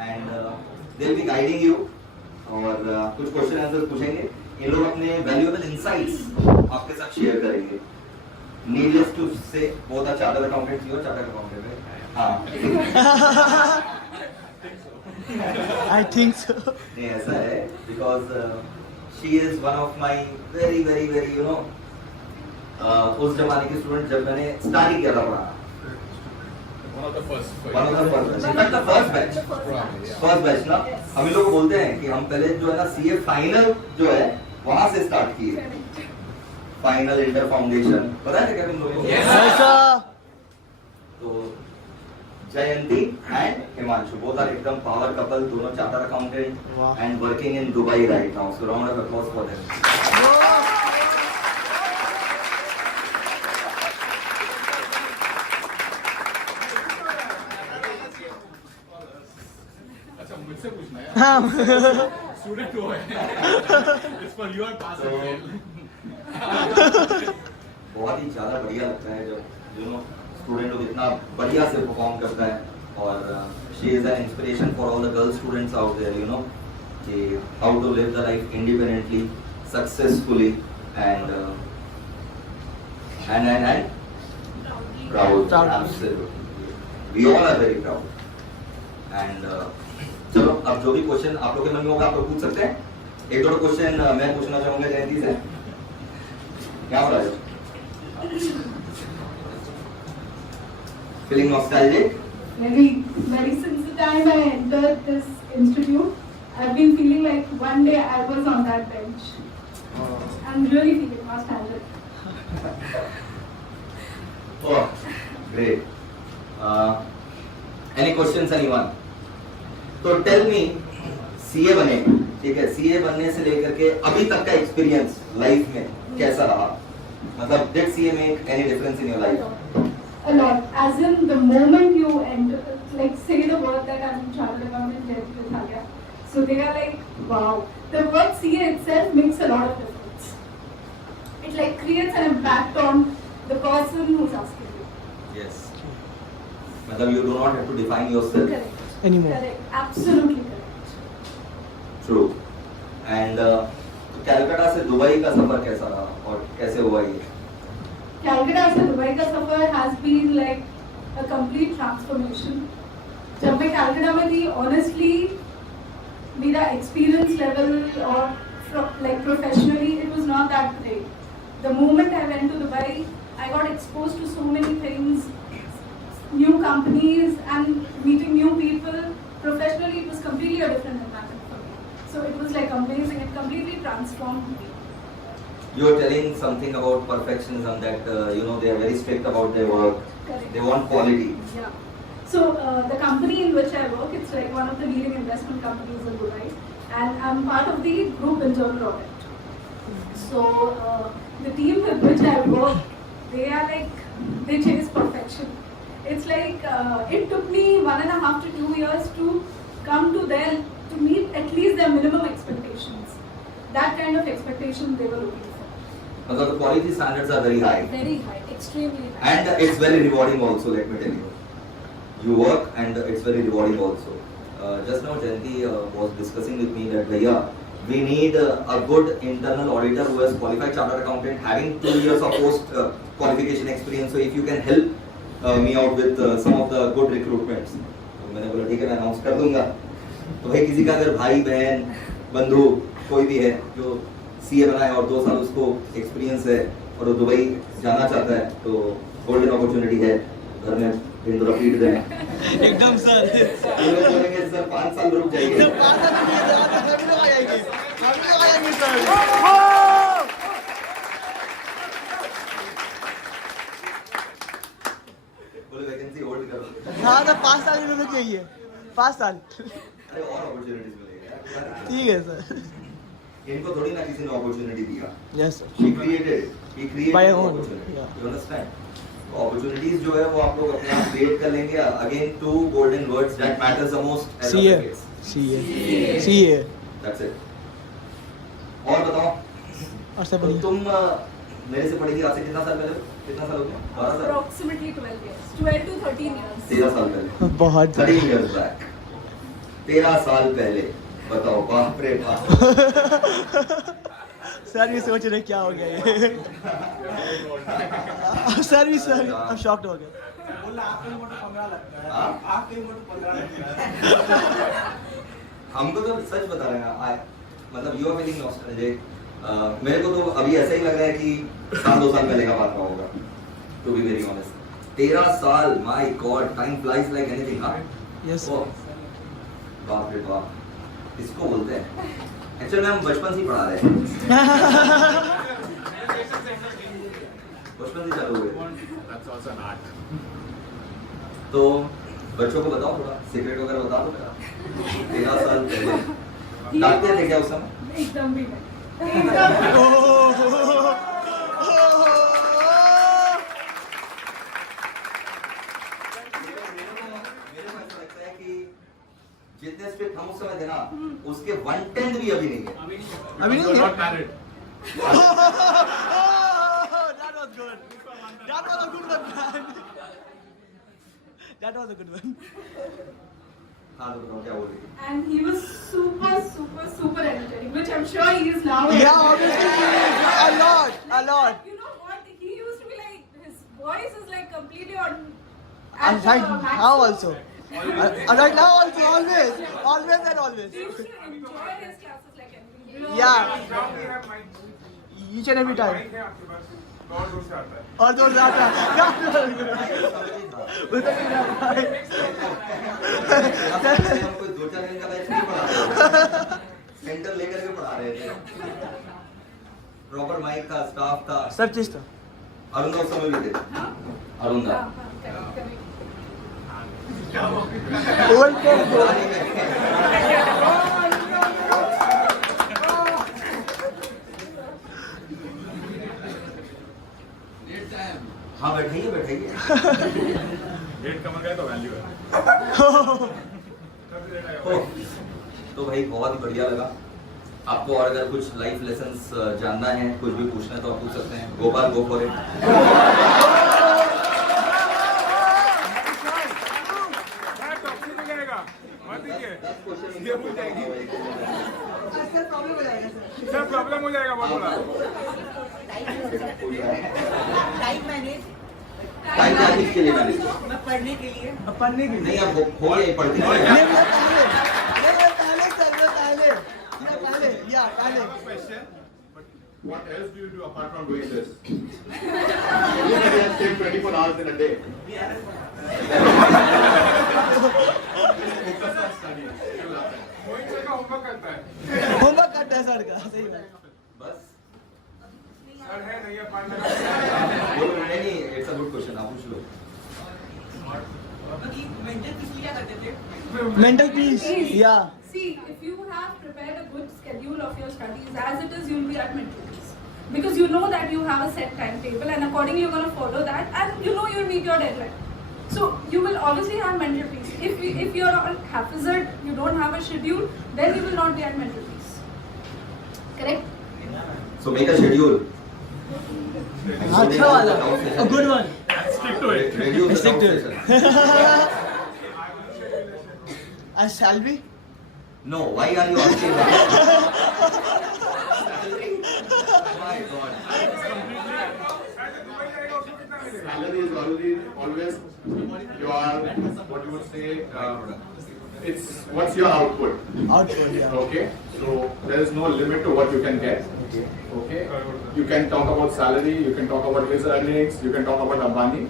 And they will be guiding you और कुछ question answer पूछेंगे. ये लोग अपने वैल्यूएबल इनसाइट्स आपके साथ शेयर करेंगे. नीडलेस टू से बहुत अच्छा चार्टर्ड अकाउंटेंट थी और चार्टर्ड अकाउंटेंट है. हाँ. I think so. नहीं ऐसा है because she is one of my very very very you know उस जमाने के स्टूडेंट जब मैंने स्टार्ट किया था पढ़ाना. One of the first. First batch ना. हम ही लोग बोलते हैं कि हम पहले जो है ना सीए फाइनल जो है वहां से स्टार्ट किए. फाइनल इंटर फाउंडेशन पता है क्या तुम लोगों को? Yes, sir. तो जयंती एंड हिमांशु बोथ आर एकदम पावर कपल. दोनों chartered accountant and working in Dubai right now. So round of applause for them. अच्छा मुझसे पूछना है. हाँ. स्टूडेंट हो है. It's for your pass and fail. बहुत ही ज्यादा बढ़िया लगता है जब यू नो स्टूडेंट लोग इतना बढ़िया से परफॉर्म करता है. और she is an inspiration for all the girl students out there. You know कि how to live the life independently successfully and proud. Absolutely. We all are very proud. And चलो अब जो भी क्वेश्चन आप लोग के मन में होगा आप लोग पूछ सकते हैं. एक दो क्वेश्चन मैं पूछना चाहूंगा जयंती से. क्या हो रहा है? Feeling nostalgic? Very since the time I entered this institute, I've been feeling like one day I was on that bench. I'm really feeling nostalgic. Oh, great. Any questions, anyone? तो tell me CA बने, ठीक है, CA बनने से लेकर के अभी तक का एक्सपीरियंस लाइफ में कैसा रहा? मतलब did CA make any difference in your life? A lot. As in the moment you enter, like say the word that I'm chartered accountant Natalia. So they are like, wow. The word CA itself makes a lot of difference. It like creates an impact on the person who's asking you. Yes. मतलब you do not have to define yourself. Correct. Anymore. Correct. Absolutely correct. True. And Calcutta से Dubai का सफर कैसा रहा और कैसे हुआ ये? Calcutta से दुबई का सफर has been like a complete transformation. जब मैं Calcutta में थी, honestly, मेरा experience level or like professionally, it was not that great. The moment I went to Dubai, I got exposed to so many things, new companies and meeting new people. Professionally, it was completely a different environment for me. So it was like amazing. It completely transformed me. You were telling something about perfectionism that you know they are very strict about their work. Correct. They want quality. Yeah. So the company in which I work, it's like one of the leading investment companies in Dubai, and I'm part of the group internal audit. So the team with which I work, they chase perfection. It's like it took me 1.5 to 2 years to come to them to meet at least their minimum expectations. That kind of expectation they were looking for. मतलब the quality standards are very high. Very high, extremely high. And it's very rewarding also, let me tell you. You work and it's very rewarding also. Just now Jayanti was discussing with me that Bhaiya, we need a good internal auditor who has qualified chartered accountant having 2 years of post qualification experience. So if you can help me out with some of the good recruitments. तो मैंने बोला ठीक है मैं announce कर दूंगा. तो भाई किसी का अगर भाई बहन बंधु कोई भी है जो सीए बना है और 2 साल उसको एक्सपीरियंस है और वो दुबई जाना चाहता है तो गोल्डन अपॉर्चुनिटी है. घर में इंद्र पीट दें एकदम सर. ये लोग बोलेंगे सर 5 साल रुक जाइए. बोले वैकेंसी होल्ड करो. हाँ तो 5 साल इन्होंने चाहिए. 5 साल. अरे और अपॉर्चुनिटीज मिलेगा. ठीक है सर. इनको थोड़ी ना किसी ने अपॉर्चुनिटी दिया. Yes. He created By own. opportunity. Yeah. You understand? Opportunities जो है वो आप लोग अपने आप create कर लेंगे. Again, 2 golden words that matters the most. as of CA. the kids. CA. That's it. और बताओ. और सब तो बढ़िया. तुम मेरे से पढ़ी थी आज से कितना साल पहले? कितना साल हो गया? 12 साल. Approximately 12 years. 12 to 13 years. 13 साल पहले. बहुत 13 years back. 13 साल पहले, बताओ, बाप रे बाप। सर भी सोच रहे क्या हो गया ये। सर भी सर अब शॉक्ड हो गए। हाँ? हमको तो सच बता रहे हैं, मतलब यू आर फीलिंग नॉस्टैल्जिक। मेरे को तो अभी ऐसा ही लग रहा है कि 2 साल पहले का बात रहा होगा, टू बी वेरी ऑनेस्ट। 13 साल, my God, time flies like anything. हाँ, यस बाप रे बाप, इसको बोलते हैं एक्चुअली हम बचपन से ही पढ़ा रहे हैं, बचपन से चालू हुए। That's also an art. तो बच्चों को बताओ, थोड़ा सीक्रेट वगैरह बता दो मेरा। 13 साल पहले डांटते थे क्या उस समय? एकदम भी नहीं, एकदम मेरे को ऐसा लगता है कि जितने स्ट्रिक्ट हम उस समय थे ना, उसके 1/10 भी अभी नहीं है। अभी नहीं You're है? not married. That was good. That was a good one, man. That was a good one. हाँ तो बताओ क्या बोल रही थी? and he was super entertaining, which I'm sure he is now. Yeah, obviously, a lot. You know what? He used to be like, his voice is like completely on. And at right the now maximum. also. Right now also, always and always. He used to enjoy his classes like anything. Yeah. now we have mics. Each and every mic time. है आपके पास और दूर से आता है और जोर से आता है। हम कोई 2-4 दिन का बैच नहीं पढ़ा रहे, सेंटर लेकर के पढ़ा रहे थे। प्रॉपर माइक था, स्टाफ था। सब चीज था। अरुणा उस समय भी थे। अरुणा हाँ, correct. Old folk though. हाँ बैठाइए बैठाइए। Rate कम गया तो value है. तो भाई बहुत ही बढ़िया लगा। आपको और अगर कुछ लाइफ लेसन्स जानना है, कुछ भी पूछना है तो आप पूछ सकते हैं। Gopal, go for it. Toxic हो जाएगा मत दीजिए ये पूछ जाएगी सर प्रॉब्लम हो जाएगा बहुत बड़ा टाइम क्या किसके लिए मैनेज? मैं पढ़ने के लिए पढ़ने के लिए। नहीं आप हो गए पढ़ते हैं। नहीं, मैं पहले या पहले। Question. But what else do you do apart from doing this? You can stay 24 hours in a day. Focus on studying. Mohit sir का होमवर्क करता है होमवर्क करता है सर का, सही बात। बस सर है नहीं है 5 मिनट बोलो। नहीं इट्स अ गुड क्वेश्चन, आप पूछ लो। मेंटल किस लिए क्या करते थे Mental peace. Yeah. See, if you have prepared a good schedule of your studies, as it is, you'll be at mental peace. Because you know that you have a set timetable and accordingly you're going to follow that and you know you'll meet your deadline. So you will obviously have mental peace. If you're all haphazard, you don't have a schedule, then you will not be at mental peace. Correct? So make a schedule. अच्छा वाला, a good one. Stick to it. Reduce the Stick to doubt it. session. And salary? No, why are you asking that? My God. Dubai जाएगा उसको कितना मिलेगा Salary is always you are what you would say. It's what's your output. Output, yeah. Okay, so there is no limit to what you can get. Okay, you can talk about salary, you can talk about his earnings, you can talk about Ambani,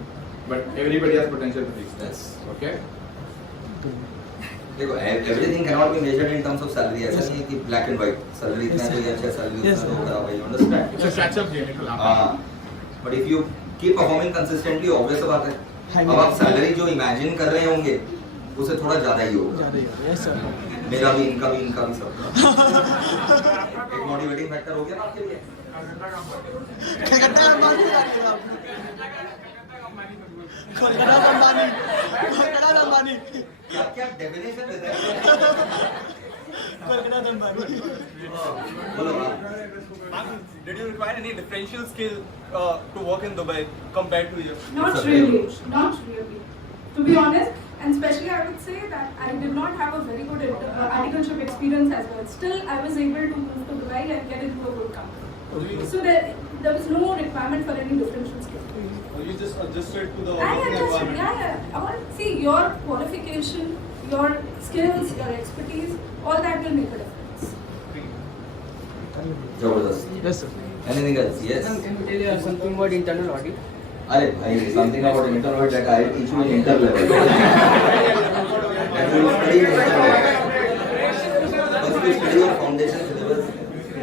but everybody has potential to reach this. Okay. देखो everything cannot be measured in terms of salary. ऐसा नहीं है कि black and white. Salary इतना है तो ये अच्छा salary Yes, उतना sir. होगा भाई. You understand? It's a catch-up game. It will happen. हाँ. But if you keep performing consistently, obvious बात है. हाँ जी. अब आप salary जो imagine कर रहे होंगे, उससे थोड़ा ज़्यादा ही होगा. ज़्यादा ही हो, yes sir. मेरा भी, इनका भी सबका. एक motivating factor हो गया ना आपके लिए. कलकत्ता अंबानी आ गया आपने। कोलकाता अंबानी। क्या क्या definition देते हैं? कोलकाता अंबानी। बोलो आप. Did you require any differential skill to work in Dubai compared to you? Not It's a really. very Not really. To be honest, and especially I would say that I did not have a very good internship experience as well. Still, I was able to move to Dubai and get into a good company. So there was no requirement for any differential skill. You just adjusted to the I working understand. environment. Yeah. I want to see your qualification, your skills, your expertise. All that will make a difference. Jabardast. Yes, sir. Anything else? Yes. Can you tell us something about internal audit? Arey, bhai, something about internal audit that I will teach you in inter level. And you will study in inter level. Once you study your foundation syllabus,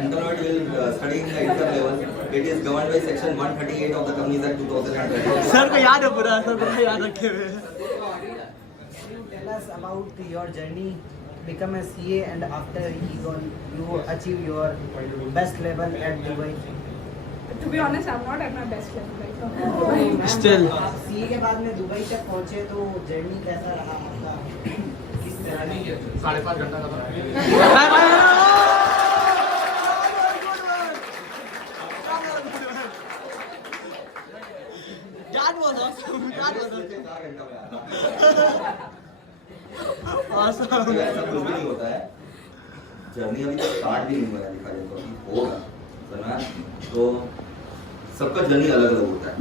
internal audit will study in the inter level. It is governed by section 138 of the Companies Act 2020. Sir को याद है पूरा, sir पूरा याद रखे हुए हैं. Can you tell us about your journey become a CA and after you achieve your best level at Dubai? To be honest, I'm not at my best level right now. Still. आप CA के बाद में Dubai तक पहुंचे तो journey कैसा रहा आपका? किस तरह? 5.5 घंटा का था. That was awesome. That was awesome. तो ऐसा कुछ भी नहीं होता है. जर्नी अभी तक स्टार्ट भी नहीं हुआ है, दिखा जाए तो अभी होगा. समझा? तो सबका जर्नी अलग अलग होता है.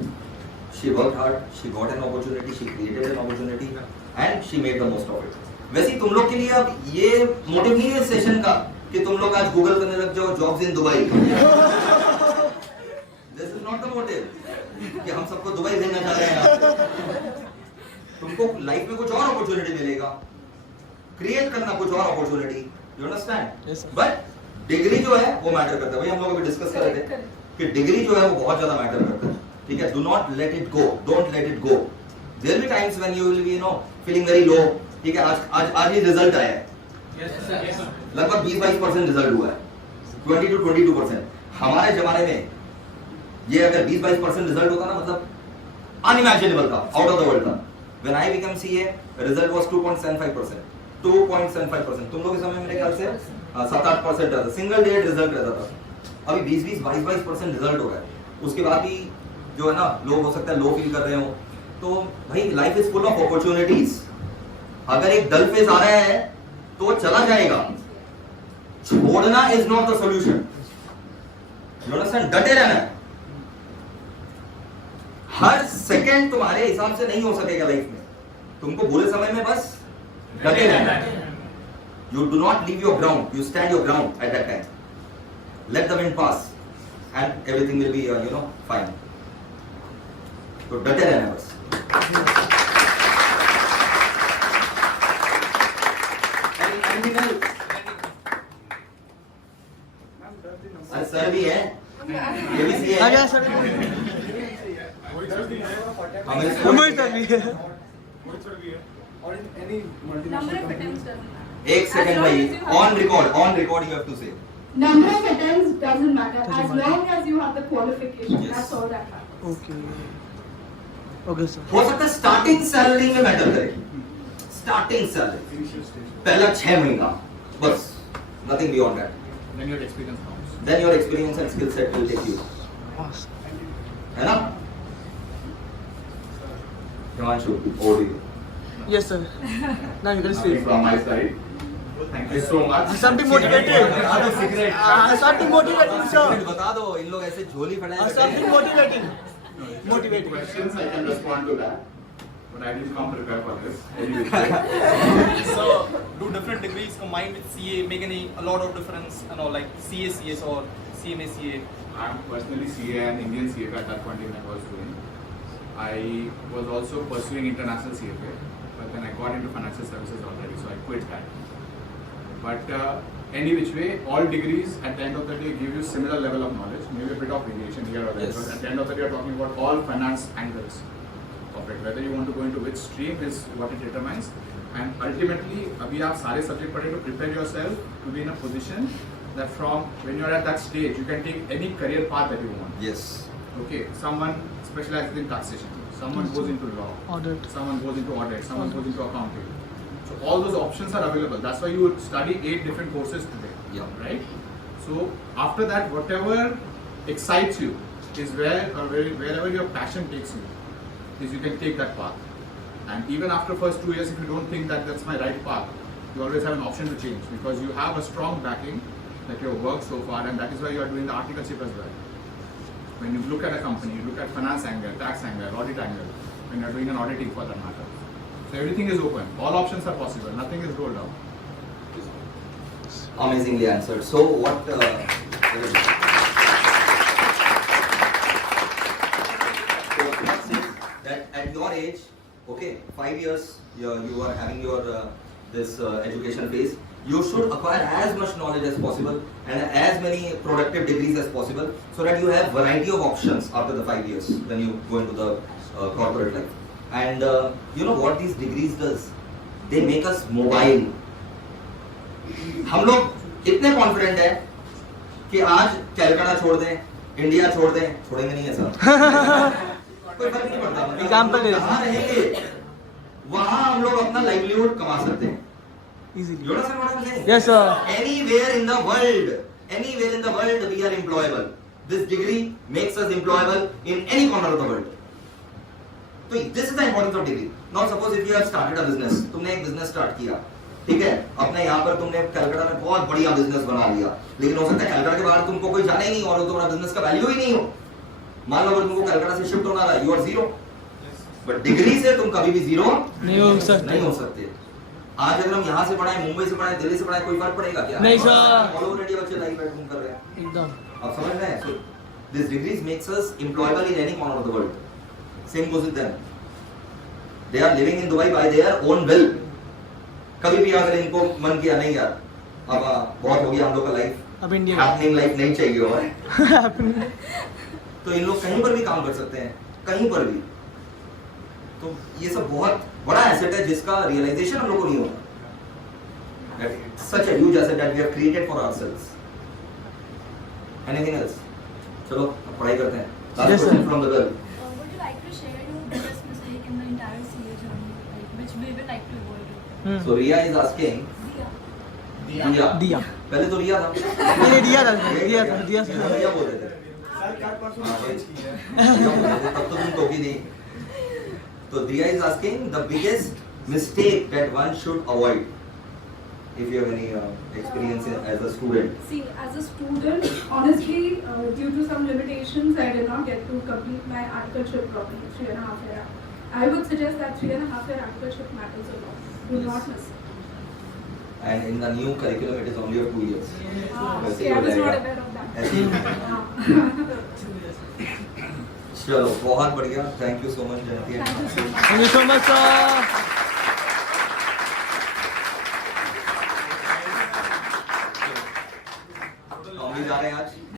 She worked hard, she got an opportunity, she created an opportunity, and she made the most of it. वैसे ही तुम लोग के लिए अब ये मोटिव नहीं है सेशन का कि तुम लोग आज गूगल करने लग जाओ jobs in Dubai. This is not the motive कि हम सबको दुबई भेजना चाह रहे हैं. तुमको लाइफ में कुछ और अपॉर्चुनिटी मिलेगा, क्रिएट करना कुछ और opportunity. You understand? Yes, sir. But degree जो है वो मैटर करता है. वही हम लोग अभी डिस्कस कर रहे थे कि डिग्री जो है वो बहुत ज्यादा मैटर करता है. ठीक है, do not let it go, don't let it go. There be times when you will be feeling very low. ठीक है, आज ही रिजल्ट आया है. लगभग 20-22% रिजल्ट हुआ है, 20 to 22%. हमारे जमाने में ये अगर 20-22% रिजल्ट होता ना, मतलब अनइमेजिनेबल था, आउट ऑफ द वर्ल्ड था. When I become CA result was 2.75%. 2.75%. तुम लोग के समय मेरे ख्याल से 7-8% रहता, सिंगल डेट रिजल्ट रहता था. अभी 20-20, 22-22% रिजल्ट हो गया. उसके बाद भी जो है ना, लोग हो सकता है लो फील कर रहे हो. तो भाई life is full of opportunities. अगर एक डल फेज आ रहा है तो चला जाएगा. छोड़ना is not the solution. You understand? डटे रहना है. हर सेकंड तुम्हारे हिसाब से नहीं हो सकेगा लाइफ में. तुमको बुरे समय में बस डटे रहना है. You do not leave your ground. You stand your ground at that time. Let the wind pass, and everything will be fine. तो डटे रहना बस. अरे सर भी है, ये भी सी आ गया है. सर. हमें उमर सर भी है. Number of attempts doesn't matter. एक सेकंड भाई, on record you have to say. Number of attempts doesn't matter as long as you have the qualification. Yes. That's all that matters. Okay. Okay, sir. हो सकता है starting salary में matter करे. Starting salary पहला 6 महीना बस, nothing beyond that. Then your experience counts. Then your experience and skill set will take you. Awesome. है ना? Himanshu, over to you. Yes, sir. Now you can Nothing speak. from my side. Thank you so much. Something motivating. Something motivating, sir. बता दो, इन लोग ऐसे झोली फैलाए Something motivating. Motivating questions, I can respond to that. But I didn't come prepared for this. Anyway. So, do different degrees combined with CA make a lot of difference? Like CA, CS or CMA, CA? I'm personally CA and Indian CFA at that point in I was doing. I was also pursuing international CFA, but then I got into financial services already, so I quit that. But any which way, all degrees at the end of the day give you similar level of knowledge, maybe a bit of variation here or there. Yes. But at the end of the day, you're talking about all finance angles of it. Whether you want to go into which stream is what it determines. And ultimately, abhi aap sare subject padhe to prepare yourself to be in a position that from when you're at that stage, you can take any career path that you want. Yes. Okay, someone specializes in taxation, someone goes into law, Audit. someone goes into audit, someone goes into accounting. So all those options are available. That's why you would study 8 different courses today. Yeah. Right? So after that, whatever excites you is wherever your passion takes you, is you can take that path. And even after first 2 years, if you don't think that that's my right path, You always have an option to change because you have a strong backing that you have worked so far, and that is why you are doing the articleship as well. When you look at a company, you look at finance angle, tax angle, audit angle, when you are doing an auditing for that matter. So everything is open. All options are possible. Nothing is rolled out. Amazingly answered. So what? So that's it. That at your age, okay, 5 years, you are having your this education phase. You should acquire as much knowledge as possible and as many productive degrees as possible, so that you have variety of options after the 5 years when you go into the corporate life. And you know what these degrees does? They make us mobile. हम लोग इतने confident हैं कि आज कलकत्ता छोड़ दें, India छोड़ दें, छोड़ेंगे नहीं ऐसा कोई फर्क नहीं पड़ता। Example is- जहाँ रहेंगे वहाँ हम लोग अपना लाइवलीहुड कमा सकते हैं। Easily. You understand what I'm saying? Yes, sir. Anywhere in the world, we are employable. This degree makes us employable in any corner of the world. So this is the importance of degree. Now suppose if you have started a business, तुमने एक business start किया, ठीक है? अपने यहाँ पर तुमने कलकत्ता में बहुत बढ़िया business बना लिया, लेकिन हो सकता है कलकत्ता के बाहर तुमको कोई जाना ही नहीं और तुम्हारा business का value ही नहीं हो। मान लो अगर तुमको कलकत्ता से शिफ्ट होना रहा, you are zero. But degree से तुम कभी भी जीरो नहीं हो सकते। नहीं हो सकते। आज अगर हम यहाँ से पढ़ाएं, मुंबई से पढ़ाएं, दिल्ली से पढ़ाएं, कोई फर्क पड़ेगा क्या? नहीं सर। ऑल ओवर इंडिया बच्चे लाइफ घूम कर रहे हैं। एकदम। आप समझ रहे हैं? So this degrees makes us employable in any corner of the world. Same goes with them. They are living in Dubai by their own will. कभी भी अगर इनको मन किया नहीं यार, अब बहुत हो गया हम लोग का लाइफ, अब इंडिया हैपनिंग लाइफ नहीं चाहिए हमें, तो इन लोग कहीं पर भी काम कर सकते हैं, कहीं पर भी। तो ये सब बहुत बड़ा एसेट है जिसका रियलाइजेशन हम लोग को नहीं होता। That such a huge asset that we have created for ourselves. Anything else? चलो अब पढ़ाई करते हैं। Last Yes, sir. question from the girl. Would you like to share your biggest mistake in the entire CA journey, like which we would like to avoid? So Riya is asking. Diya. दिया। पहले तो रिया था। नहीं दिया था दिया था दिया था। रिया बोल रहे थे। रिया बोल रहे थे, तब तो तुम टोकी दी। तो Diya is asking the biggest mistake that one should avoid. If you have any experience as a student. See, as a student, honestly, due to some limitations, I did not get to complete my articleship properly, 3.5 year. I would suggest that 3.5 year articleship matters a lot. Do not miss it. And in the new curriculum, it is only of 2 years. वैसे ही Okay, I हो was not जाएगा। aware of that. ऐसे ही। चलो बहुत बढ़िया। Thank you so much Jayanti. Thank you so much. Thank you so much sir. हम भी जा रहे हैं आज।